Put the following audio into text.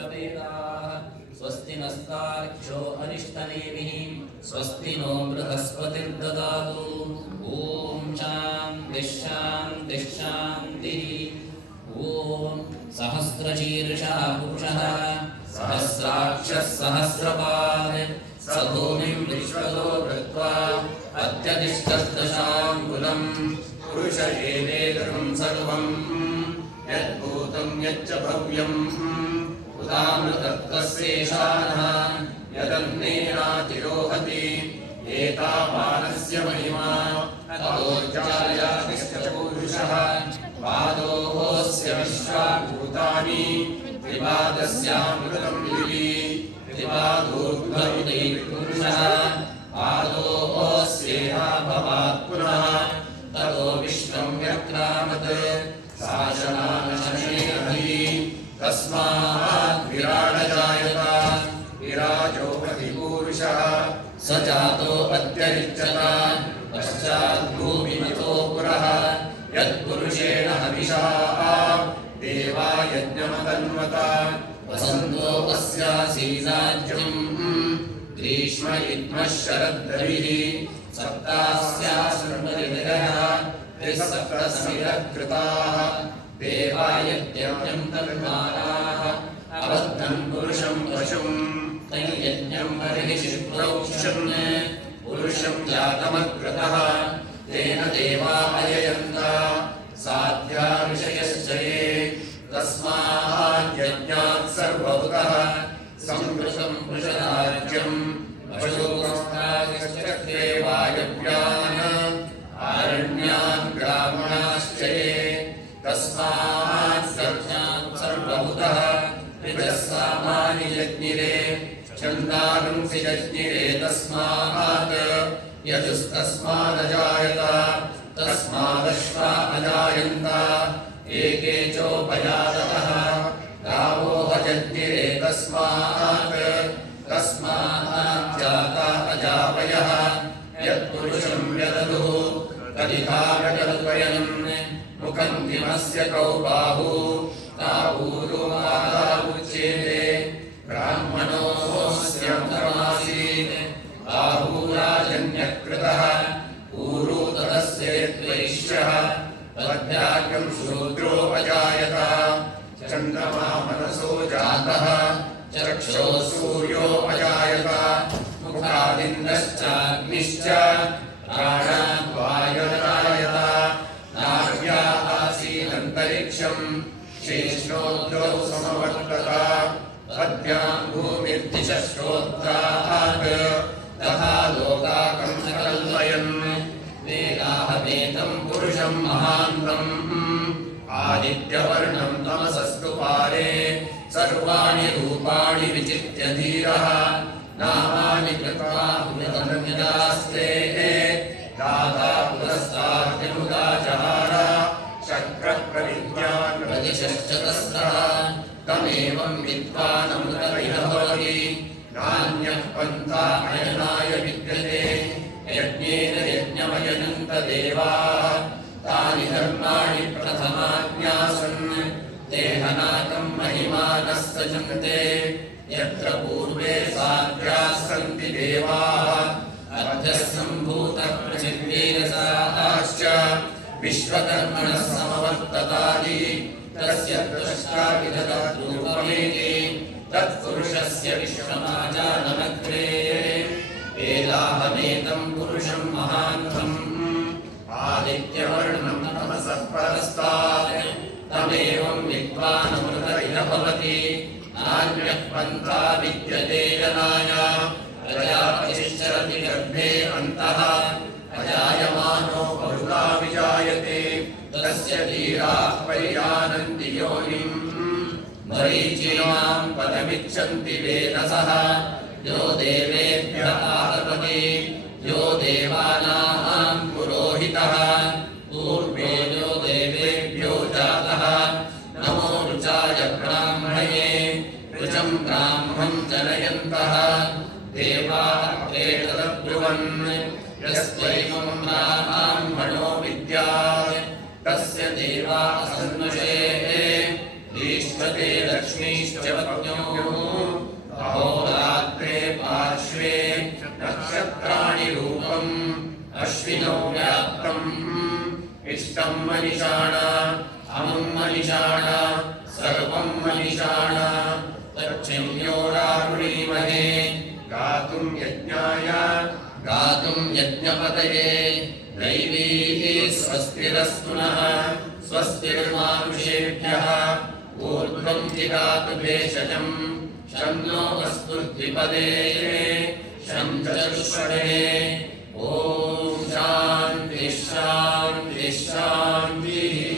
विश्ववेदाः स्वस्ति नस्तार्क्ष्यो अरिष्टनेमिः स्वस्ति नो बृहस्पतिर्ददातु ॐ शान्तिः शान्तिः शान्तिः ॐ सहस्रशीर्षः पुरुषः सहस्राक्षः सहस्रपात् स भूमिं विश्वतो वृत्वा अत्यतिष्ठद्दशाङ्गुलम् पुरुष एवेदं सर्वं यद्भूतं यच्च भव्यम् उदामृतत्वस्येषानः यदन्नेनातिरोहति एतावानस्य महिमा ततोज्जायातिश्च पुरुषः पादोऽस्य विश्वाभूतानि त्रिपादस्यामृतं दिवि त्रिपादोर्ध्वं पुरुषः पादोऽस्येहा भवात् पुनः ततो विश्वं व्यक्रामत् शासनानशनेरहि तस्मात् विराडजायत विराजो अधिपूरुषः स जातो अत्यरिच्यत पश्चात् भूमिमतो पुरः यत्पुरुषेण हविषा देवा यज्ञमतन्वत वसन्तो अस्यासीदाज्यम् ग्रीष्म युग्मः शरद्रविः सप्तास्यासन्मरिदयः त्रिसप्तसमिरकृताः देवा यज्ञं तन्मानाः अबद्धम् पुरुषं पशुम् तैयज्ञं बर्हिषि प्रोक्षन् पुरुषं जातमग्रतः तेन देवा अययन्त साध्या ऋषयश्च ये तस्माद्यज्ञात् सर्वभूतः संवृतं वृषदाज्यम् पशुपक्षाश्चक्रे वायव्यान् आरण्यान् ब्राह्मणाश्च ये तस्मात् सज्ञात् सर्वभूतः ऋजः सामानि यज्ञिरे छन्दांसि यज्ञिरे तस्मात् यजुस्तस्मादजायत तस्मादश्वा अजायन्त एके चोपजातः गावो अजज्ञिरे तस्मात् तस्माज्जाता अजावयः यत्पुरुषं व्यदधुः कलिकाकल्पयन् मुखं किमस्य कौ बाहू तावूरो माता उच्येते ब्राह्मणोऽस्य मुखमासीत् बाहूराजन्यकृतः ऊरू तदस्य यद्वैश्यः तद्भ्यागं शूद्रो अजायत चन्द्रमा मनसो जातः चक्षो सूर्यो अजायत मुखादिन्द्रश्चाग्निश्च प्राणाद् वायुरजायत नाभ्या आसीदन्तरिक्षम् शेषोद्रौ समवर्तत पद्भ्यां भूमिर्दिशः श्रोत्रात् तथा लोकाकं सकल्पयन् वेदाहमेतं पुरुषं महान्तम् आदित्यवर्णं तमसस्तु पारे सर्वाणि रूपाणि विचित्य धीरः नामानि कृत्वा पुनरन्यदास्ते दाता पुरस्ताद्यमुदा जहार शक्रप्रविद्यान् प्रदिशश्च तस्रः तमेवं विद्वानमृतैः भवति नान्यः पन्था अयनाय विद्यते यज्ञेन यज्ञमयजन्त देवाः तानि धर्माणि प्रथमाज्ञासन् ते हनाकं महिमानः सजन्ते यत्र पूर्वे साध्याः सन्ति देवाः अद्यः सम्भूतः पृथिवीरसाश्च विश्वकर्मणः समवर्ततानि तस्य दृष्टा विदधद्रूपमेति तत्पुरुषस्य विश्वमाजानमग्रे वेदाहमेतं पुरुषं महान्तम् आदित्यवर्णं तमसः परस्तात् तमेवं विद्वानमृतैः भवति नान्यः पन्था विद्यते जनाय प्रजापतिश्चरति गर्भे अन्तः अजायमानो बहुधा विजायते तस्य धीराः परिजानन्ति योनिम् मरीचीनां पदमिच्छन्ति वेदसः यो देवेभ्यः आगतति यो देवानां पुरोहितः पूर्वे यो देवेभ्यो जातः नमो ऋचाय ब्राह्मणे ऋचं ब्राह्मं जनयन्तः देवा तदब्रुवन् यस्त्वैमं ब्राह्मणो विद्यात् तस्य देवा असन्नुषे ईश्वते लक्ष्मीश्च पत्न्योः अहोरात्रे पार्श्वे नक्षत्राणि रूपम् अश्विनौ व्याप्तम् इष्टं मनिषाण अमुं मनिषाण सर्वं मनिषाण तच्छिन्योरारुणीमहे गातुं यज्ञपतये दैवीः स्वस्तिरस्तु नः स्वस्तिर्मानुषेभ्यः ऊर्ध्वं दिगातु भेषजम् शं नो अस्तु द्विपदे शं चतुष्पदे ॐ शान्तिः शान्तिः शान्तिः